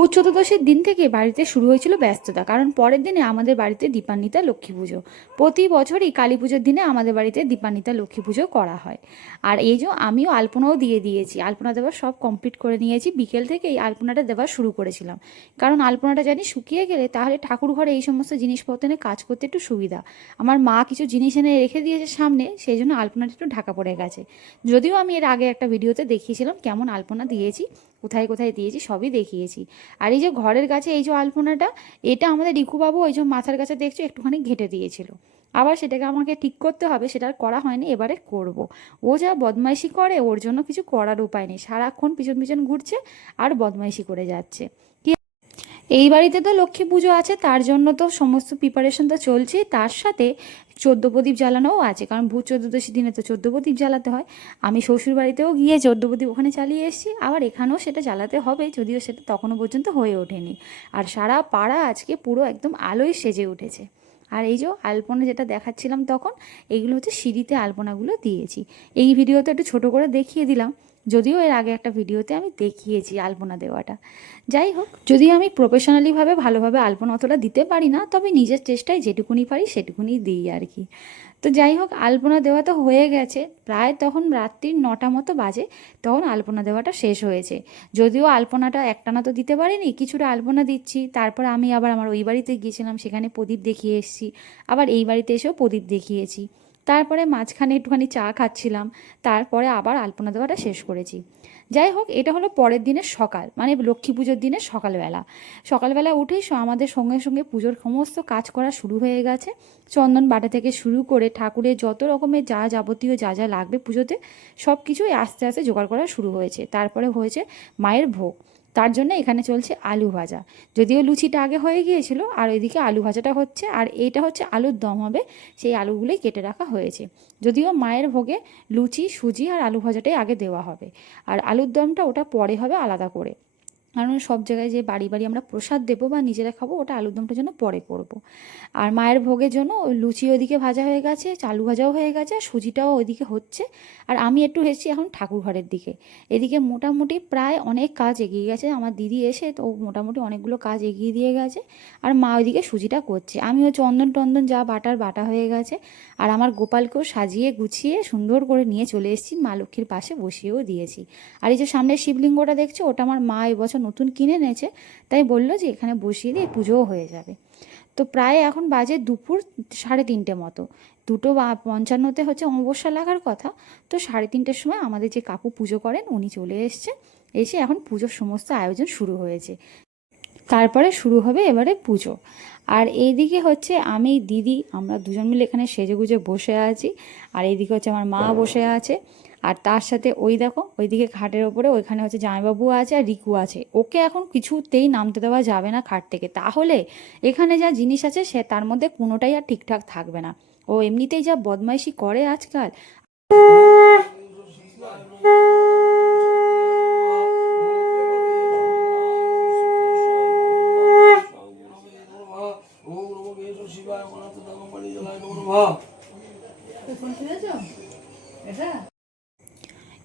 ভূত চতুর্দশীর দিন থেকে বাড়িতে শুরু হয়েছিল ব্যস্ততা, কারণ পরের দিনে আমাদের বাড়িতে দীপান্বিতা লক্ষ্মী পুজো। প্রতি বছরই কালী পুজোর দিনে আমাদের বাড়িতে দীপান্বিতা লক্ষ্মী পুজো করা হয়। আর এই যে আমিও আলপনাও দিয়ে দিয়েছি, আলপনা দেওয়া সব কমপ্লিট করে নিয়েছি। বিকেল থেকে এই আলপনাটা দেওয়া শুরু করেছিলাম, কারণ আলপনাটা জানি শুকিয়ে গেলে তাহলে ঠাকুর ঘরে এই সমস্ত জিনিসপত্র নিয়ে কাজ করতে একটু সুবিধা। আমার মা কিছু জিনিস এনে রেখে দিয়েছে সামনে, সেই জন্য আলপনাটা একটু ঢাকা পড়ে গেছে। যদিও আমি এর আগে একটা ভিডিওতে দেখিয়েছিলাম কেমন আলপনা দিয়েছি, কোথায় কোথায় দিয়েছি সবই দেখিয়েছি। আর এই যে ঘরের কাছে এই যে আলপনাটা, এটা আমাদের রিকুবাবু ওই যে মাথার কাছে দেখছো একটুখানি ঘেঁটে দিয়েছিল, আবার সেটাকে আমাকে ঠিক করতে হবে, সেটা আর করা হয়নি, এবারে করব। ও যা বদমাইশি করে, ওর জন্য কিছু করার উপায় নেই, সারাক্ষণ পিছন পিছন ঘুরছে আর বদমাইশি করে যাচ্ছে। এই বাড়িতে তো লক্ষ্মী পুজো আছে, তার জন্য তো সমস্ত প্রিপারেশন তো চলছে, তার সাথে 14 প্রদীপ জ্বালানোও আছে, কারণ ভূত চতুর্দশী দিনে তো 14 প্রদীপ জ্বালাতে হয়। আমি শ্বশুর বাড়িতেও গিয়ে 14 প্রদীপ ওখানে চালিয়ে এসেছি, আবার এখানেও সেটা জ্বালাতে হবে, যদিও সেটা তখনও পর্যন্ত হয়ে ওঠেনি। আর সারা পাড়া আজকে পুরো একদম আলোয় সেজে উঠেছে। আর এই যে আলপনা যেটা দেখাচ্ছিলাম তখন, এইগুলো হচ্ছে সিঁড়িতে আলপনাগুলো দিয়েছি। এই ভিডিওতে একটু ছোট করে দেখিয়ে দিলাম, যদিও এর আগে একটা ভিডিওতে আমি দেখিয়েছি আলপনা দেওয়াটা। যাই হোক, যদিও আমি প্রফেশনালিভাবে ভালোভাবে আলপনা অতটা দিতে পারি না, তবে নিজের চেষ্টায় যেটুকুনি পারি সেটুকুনি দিই আর কি। তো যাই হোক, আলপনা দেওয়া তো হয়ে গেছে, প্রায় তখন রাত্রির 9টা মতো বাজে, তখন আলপনা দেওয়াটা শেষ হয়েছে। যদিও আলপনাটা একটানা তো দিতে পারিনি, কিছুটা আলপনা দিচ্ছি, তারপর আমি আবার আমার ওই বাড়িতে গিয়েছিলাম, সেখানে প্রদীপ দেখিয়ে এসেছি, আবার এই বাড়িতে এসেও প্রদীপ দেখিয়েছি। তারপরে মাঝখানে একটুখানি চা খাচ্ছিলাম, তারপরে আবার আলপনা দেওয়াটা শেষ করেছি। যাই হোক, এটা হলো পরের দিনের সকাল, মানে লক্ষ্মী পুজোর দিনের সকালবেলা। সকালবেলা উঠেই আমাদের সঙ্গে সঙ্গে পুজোর সমস্ত কাজ করা শুরু হয়ে গেছে। চন্দন বাটা থেকে শুরু করে ঠাকুরের যত রকমের যা যাবতীয় যা যা লাগবে পুজোতে, সব কিছুই আস্তে আস্তে জোগাড় করা শুরু হয়েছে। তারপরে হয়েছে মায়ের ভোগ, তার জন্য এখানে চলছে আলু ভাজা। যদিও লুচিটা আগে হয়ে গিয়েছিল, আর ওইদিকে আলু ভাজাটা হচ্ছে, আর এইটা হচ্ছে আলুর দম হবে, সেই আলুগুলোই কেটে রাখা হয়েছে। যদিও মায়ের ভোগে লুচি, সুজি আর আলু ভাজাটাই আগে দেওয়া হবে, আর আলুর দমটা ওটা পরে হবে আলাদা করে, কারণ সব জায়গায় যে বাড়ি বাড়ি আমরা প্রসাদ দেবো বা নিজেরা খাবো, ওটা আলুর দমটার জন্য পরে করব। আর মায়ের ভোগের জন্য ওই লুচি ওইদিকে ভাজা হয়ে গেছে, আলু ভাজাও হয়ে গেছে, আর সুজিটাও ওইদিকে হচ্ছে। আর আমি একটু এসেছি এখন ঠাকুর ঘরের দিকে। এদিকে মোটামুটি প্রায় অনেক কাজ এগিয়ে গেছে, আমার দিদি এসে তো মোটামুটি অনেকগুলো কাজ এগিয়ে দিয়ে গেছে। আর মা ওইদিকে সুজিটা করছে, আমিও চন্দন টন্দন যা বাটার বাটা হয়ে গেছে। আর আমার গোপালকেও সাজিয়ে গুছিয়ে সুন্দর করে নিয়ে চলে এসেছি, মা লক্ষ্মীর পাশে বসিয়েও দিয়েছি। আর এই যে সামনের শিবলিঙ্গটা দেখছো, ওটা আমার মা এবছর নতুন কিনে এনেছে, তাই বললো যে এখানে বসিয়ে দিয়ে পুজোও হয়ে যাবে। তো প্রায় এখন বাজে দুপুর 3:30 মতো, 2:55 হচ্ছে অমাবস্যা লাগার কথা। তো 3:30টার সময় আমাদের যে কাকু পুজো করেন উনি চলে এসছে, এসে এখন পুজোর সমস্ত আয়োজন শুরু হয়েছে। তারপরে শুরু হবে এবারে পুজো। আর এইদিকে হচ্ছে আমি দিদি আমরা দুজন মিলে এখানে সেজেগুজে বসে আছি, আর এইদিকে হচ্ছে আমার মা বসে আছে। আর তার সাথে ওই দেখো ওইদিকে খাটের ওপরে ওইখানে হচ্ছে জামাইবাবু আছে আর রিকু আছে, ওকে এখন কিছুতেই নামতে দেওয়া যাবে না খাট থেকে, তাহলে এখানে যা জিনিস আছে সে তার মধ্যে কোনোটাই আর ঠিকঠাক থাকবে না। ও এমনিতেই যা বদমাইশি করে আজকাল।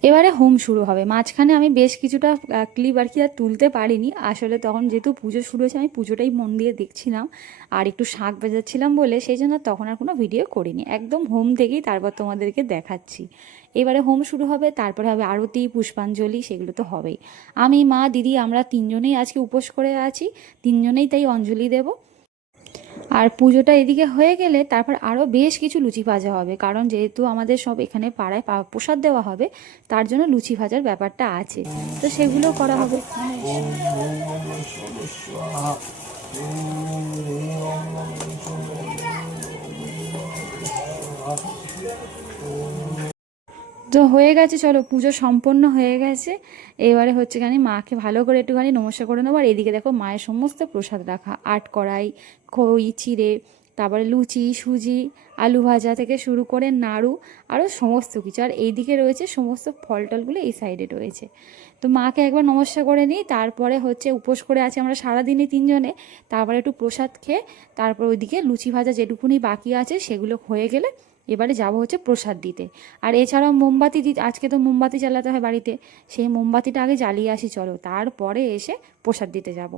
এবারে হোম শুরু হবে, মাঝখানে আমি বেশ কিছুটা ক্লিপ আর কি আর তুলতে পারিনি, আসলে তখন যেহেতু পুজো শুরু হয়েছে আমি পুজোটাই মন দিয়ে দেখছিলাম, আর একটু শাঁখ বাজাচ্ছিলাম বলে সেই জন্য তখন আর কোনো ভিডিও করিনি, একদম হোম থেকেই তারপর তোমাদেরকে দেখাচ্ছি। এবারে হোম শুরু হবে, তারপরে হবে আরতি, পুষ্পাঞ্জলি, সেগুলো তো হবেই। আমি, মা, দিদি আমরা তিনজনেই আজকে উপোস করে আছি, তিনজনেই তাই অঞ্জলি দেব। আর পুজোটা এদিকে হয়ে গেলে তারপর আরও বেশ কিছু লুচি ভাজা হবে, কারণ যেহেতু আমাদের সব এখানে পাড়ায় প্রসাদ দেওয়া হবে, তার জন্য লুচি ভাজার ব্যাপারটা আছে, তো সেগুলো করা হবে। তো হয়ে গেছে, চলো পুজো সম্পন্ন হয়ে গেছে। এবারে হচ্ছে খানি মাকে ভালো করে একটুখানি নমস্কার করে নেবো। আর এদিকে দেখো মায়ের সমস্ত প্রসাদ রাখা, আট কড়াই, খই চিড়ে, তারপরে লুচি, সুজি, আলু ভাজা থেকে শুরু করে নাড়ু, আরও সমস্ত কিছু। আর এইদিকে রয়েছে সমস্ত ফল টলগুলো এই সাইডে রয়েছে। তো মাকে একবার নমস্কার করে নিই, তারপরে হচ্ছে উপোস করে আছি আমরা সারাদিনই তিনজনে, তারপরে একটু প্রসাদ খেয়ে তারপর ওইদিকে লুচি ভাজা যেটুকুনি বাকি আছে সেগুলো হয়ে গেলে এবারে যাবো হচ্ছে প্রসাদ দিতে। আর এছাড়াও মোমবাতি দিতে, আজকে তো মোমবাতি জ্বালাতে হয় বাড়িতে, সেই মোমবাতিটা আগে জ্বালিয়ে আসি চলো, তারপরে এসে প্রসাদ দিতে যাব।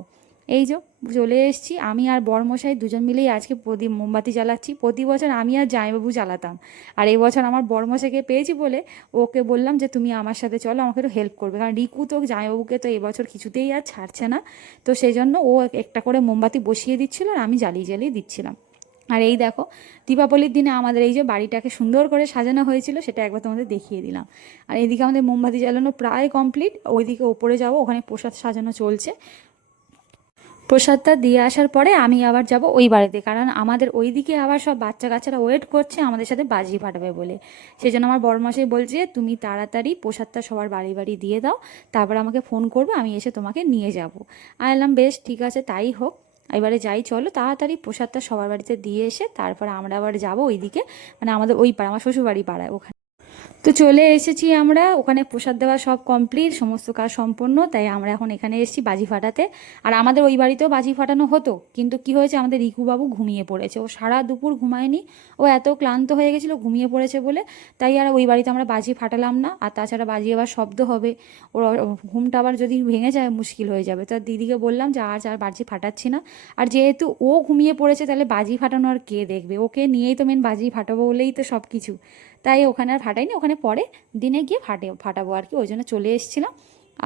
এই যে চলে এসেছি, আমি আর বরমশাই দুজন মিলেই আজকে প্রদীপ মোমবাতি জ্বালাচ্ছি। প্রতি বছর আমি আর জামাইবাবু জ্বালাতাম, আর এই বছর আমার বরমশাইকে পেয়েছি বলে ওকে বললাম যে তুমি আমার সাথে চলো, আমাকে একটু হেল্প করবে, কারণ রিকু তো জামাইবাবুকে তো এবছর কিছুতেই আর ছাড়ছে না। তো সেই জন্য ও একটা করে মোমবাতি বসিয়ে দিচ্ছিল আর আমি জ্বালিয়ে জ্বালিয়ে দিচ্ছিলাম। আর এই দেখো, দীপাবলির দিনে আমাদের এই যে বাড়িটাকে সুন্দর করে সাজানো হয়েছিল সেটা একবার তোমাদের দেখিয়ে দিলাম। আর এইদিকে আমাদের মোমবাতি জ্বালানো প্রায় কমপ্লিট, ওইদিকে ওপরে যাবো, ওখানে প্রসাদ সাজানো চলছে। প্রসাদটা দিয়ে আসার পরে আমি আবার যাব ওই বাড়িতে, কারণ আমাদের ওই দিকে আবার সব বাচ্চা কাচ্চারা ওয়েট করছে আমাদের সাথে বাজি ফাটাবে বলে। সেই জন্য আমার বড়মশাই বলছে তুমি তাড়াতাড়ি প্রসাদটা সবার বাড়ি বাড়ি দিয়ে দাও, তারপর আমাকে ফোন করবে, আমি এসে তোমাকে নিয়ে যাব। আমি বললাম বেশ ঠিক আছে তাই হোক। এবারে যাই চলো তাড়াতাড়ি প্রসাদটা সবার বাড়িতে দিয়ে এসে তারপর আমরা আবার যাবো ওইদিকে, মানে আমাদের ওই পাড়া, আমার শ্বশুরবাড়ি পাড়ায় ওখানে। তো চলে এসেছি আমরা ওখানে, প্রসাদ দেওয়া সব কমপ্লিট, সমস্ত কাজ সম্পন্ন, তাই আমরা এখন এখানে এসেছি বাজি ফাটাতে। আর আমাদের ওই বাড়িতেও বাজি ফাটানো হতো, কিন্তু কি হয়েছে আমাদের রিকুবাবু ঘুমিয়ে পড়েছে, ও সারা দুপুর ঘুমায়নি, ও এত ক্লান্ত হয়ে গেছিলো ঘুমিয়ে পড়েছে বলে, তাই আর ওই বাড়িতে আমরা বাজি ফাটালাম না। আর তাছাড়া বাজি আবার শব্দ হবে, ওর ঘুমটা আবার যদি ভেঙে যায় মুশকিল হয়ে যাবে। তো দিদিকে বললাম যে আর বাজি ফাটাচ্ছি না। আর যেহেতু ও ঘুমিয়ে পড়েছে তাহলে বাজি ফাটানো আর কে দেখবে, ওকে নিয়েই তো মেন বাজি ফাটাবো বলেই তো সব কিছু। তাই ওখানে আর ফাটাইনি, ওখানে পরে দিনে গিয়ে ফাটাবো আর কি, ওই জন্য চলে এসেছিলাম।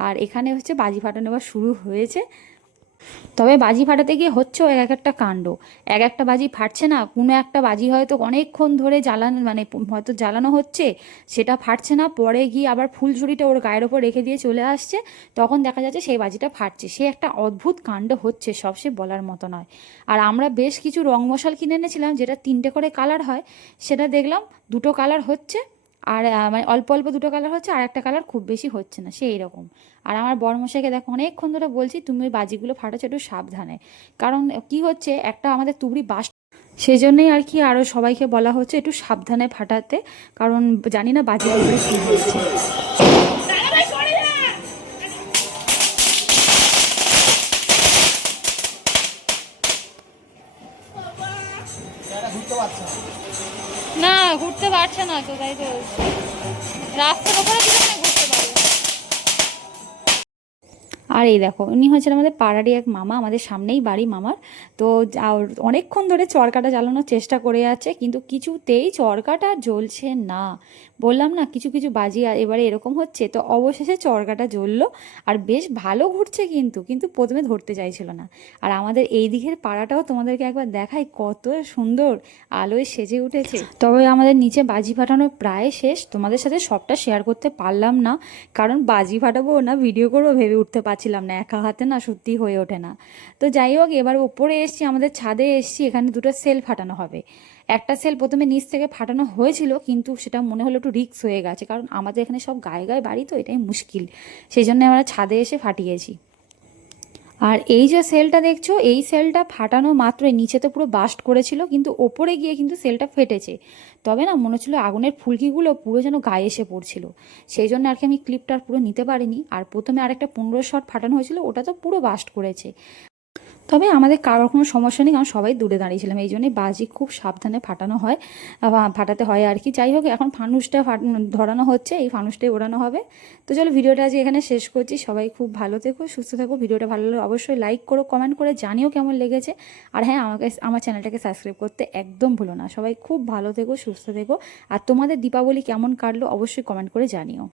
আর এখানে হচ্ছে বাজি ফাটানো এবার শুরু হয়েছে। তবে বাজি ফাটাতে গিয়ে হচ্ছে এক একটা কাণ্ড, এক একটা বাজি ফাটছে না, কোনো একটা বাজি হয়তো অনেকক্ষণ ধরে জ্বালানো, মানে হয়তো জ্বালানো হচ্ছে, সেটা ফাটছে না, পরে গিয়ে আবার ফুলঝুরিটা ওর গায়ের ওপর রেখে দিয়ে চলে আসছে, তখন দেখা যাচ্ছে সেই বাজিটা ফাটছে। সে একটা অদ্ভুত কাণ্ড হচ্ছে, সব সে বলার মতো নয়। আর আমরা বেশ কিছু রং মশাল কিনে এনেছিলাম, যেটা 3টে করে কালার হয়, সেটা দেখলাম 2টো কালার হচ্ছে, আর মানে অল্প অল্প 2টো কালার হচ্ছে, আর একটা কালার খুব বেশি হচ্ছে না, সেই রকম। আর আমার বড়মশাইকে দেখো অনেকক্ষণ ধরে বলছি তুমি ওই বাজিগুলো ফাটাচ্ছ একটু সাবধানে, কারণ কি হচ্ছে একটা আমাদের তুবড়ি বাস, সেই জন্যই আর কি আরও সবাইকে বলা হচ্ছে একটু সাবধানে ফাটাতে, কারণ জানি না বাজি অলরেডি শুরু হয়েছে। না ঘুরতে পারছে না তো, তাই তো রাস্তার ওপরে দিলে না ঘুরতে পারবে। আর এই দেখো উনি হচ্ছেন আমাদের পাড়ারই এক মামা, আমাদের সামনেই বাড়ি মামার। তো অনেকক্ষণ ধরে চরকাটা জ্বালানোর চেষ্টা করে যাচ্ছে, কিন্তু কিছুতেই চরকাটা জ্বলছে না। বললাম না কিছু কিছু বাজি এবারে এরকম হচ্ছে, তো অবশেষে চরকাটা জ্বললো। আর বেশ ভালো ঘুরছে, কিন্তু কিন্তু প্রথমে ধরতে চাইছিল না। আর আমাদের এই দিকের পাড়াটাও তোমাদেরকে একবার দেখাই, কত সুন্দর আলোয় সেজে উঠেছে। তবে আমাদের নিচে বাজি ফাটানো প্রায় শেষ, তোমাদের সাথে সবটা শেয়ার করতে পারলাম না, কারণ বাজি ফাটাবো না ভিডিও করবো ভেবে উঠতে পারছিলাম না, একা হাতে না সত্যি হয়ে ওঠে না। তো যাই হোক এবার ওপরে এসছি, আমাদের ছাদে এসছি, এখানে 2টো সেল ফাটানো হবে। একটা সেল প্রথমে নিচ থেকে ফাটানো হয়েছিল, কিন্তু সেটা মনে হলো একটু রিস্ক হয়ে গেছে, কারণ আমাদের এখানে সব গায়ে গায়ে বাড়ি, তো এটাই মুশকিল, সেই জন্য আমরা ছাদে এসে ফাটিয়েছি। আর এই যে সেলটা দেখছো, এই সেলটা ফাটানো মাত্রই নিচে তো পুরো বাস্ট করেছিল, কিন্তু ওপরে গিয়ে কিন্তু সেলটা ফেটেছে। তবে না মনে হচ্ছিলো আগুনের ফুলকিগুলো পুরো যেন গায়ে এসে পড়ছিল, সেই জন্য আর কি আমি ক্লিপটা পুরো নিতে পারিনি। আর প্রথমে আরেকটা 15 শট ফাটানো হয়েছিল, ওটা তো পুরো বাস্ট করেছে। তবে আমাদের কারোর কোনো সমস্যা নেই, কারণ সবাই দূরে দাঁড়িয়েছিলাম, এই জন্যই বাজি খুব সাবধানে ফাটানো হয়, ফাটাতে হয় আর কি। যাই হোক এখন ফানুসটা ধরানো হচ্ছে, এই ফানুসটাই ওড়ানো হবে। তো চলো ভিডিওটা আজ এখানে শেষ করছি, সবাই খুব ভালো থেকো সুস্থ থেকো, ভিডিওটা ভালো লাগলে অবশ্যই লাইক করো, কমেন্ট করে জানিও কেমন লেগেছে। আর হ্যাঁ আমার চ্যানেলটাকে সাবস্ক্রাইব করতে একদম ভুলো না। সবাই খুব ভালো থেকো সুস্থ থেকো, আর তোমাদের দীপাবলি কেমন কাটলো অবশ্যই কমেন্ট করে জানিও।